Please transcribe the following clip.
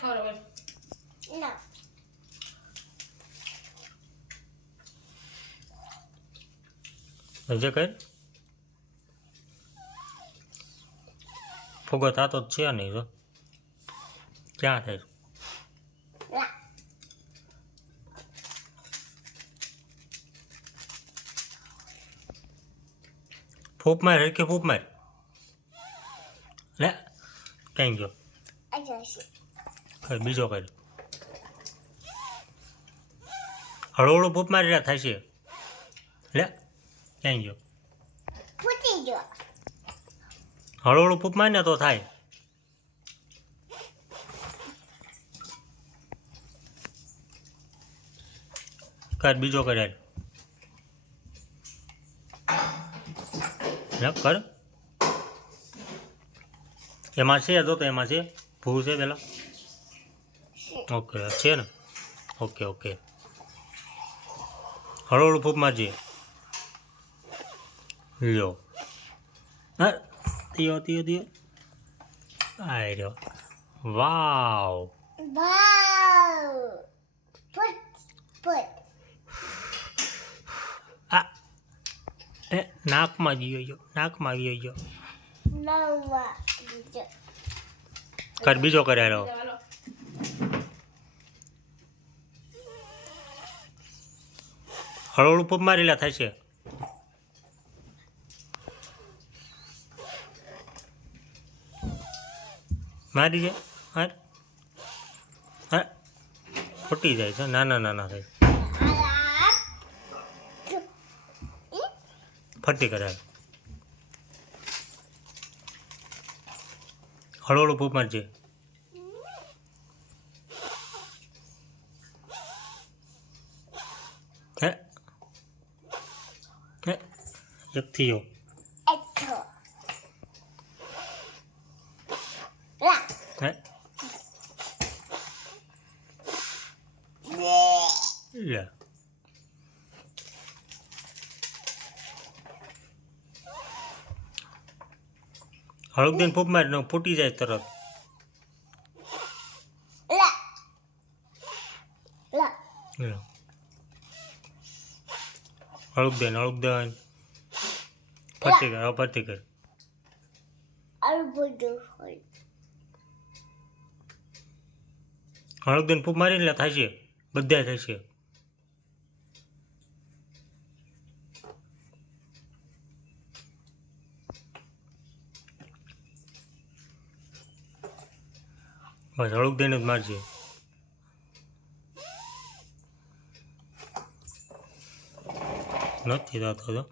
ખવડાવે ના હજે કઈ ફુગો થતો જ છે નહીં જો ક્યાં થાય ના ફૂપ માર હરખી ફૂપ માર લે ક્યાં ગયો અજય કઈ બીજો કઈ હળવળું ફૂપ મારી રહ્યા થાય છે લે ક્યાં ગયો ફૂટી ગયો હળવળું ફૂપ માર ને તો થાય કર બીજો કરે કર એમાં છે જો તો એમાં છે ભૂ છે પેલા ઓકે છે ને ઓકે ઓકે હળવળું ફૂપ મારજે લ્યો હા દિયો દિયો દિયો આ રહ્યો વાવ વાવ ફૂટ ફૂટ આ એ નાકમાં ગયો નાકમાં ગયો નવા બીજો કર બીજો કર્યા રહ્યો ચાલો હળવળું ફૂપ મારેલા થાય છે મારી જાય હા હા ફૂટી જાય છે નાના નાના થાય ફરતી કરાય હળવળું ફૂપ મારજે હે હે એકથી યો એઠો લા હે લે હળુક દઈને ફૂપ મારી ને ફૂટી જાય તરત લા લા હળુક દઈને ફરતી કર ફરતી કર અલબુડો હોય હળુક દઈને ફૂપ મારી એટલે થાય છે બધા થાય છે બસ હળુક દઈને જ મારજે નથી થતો તો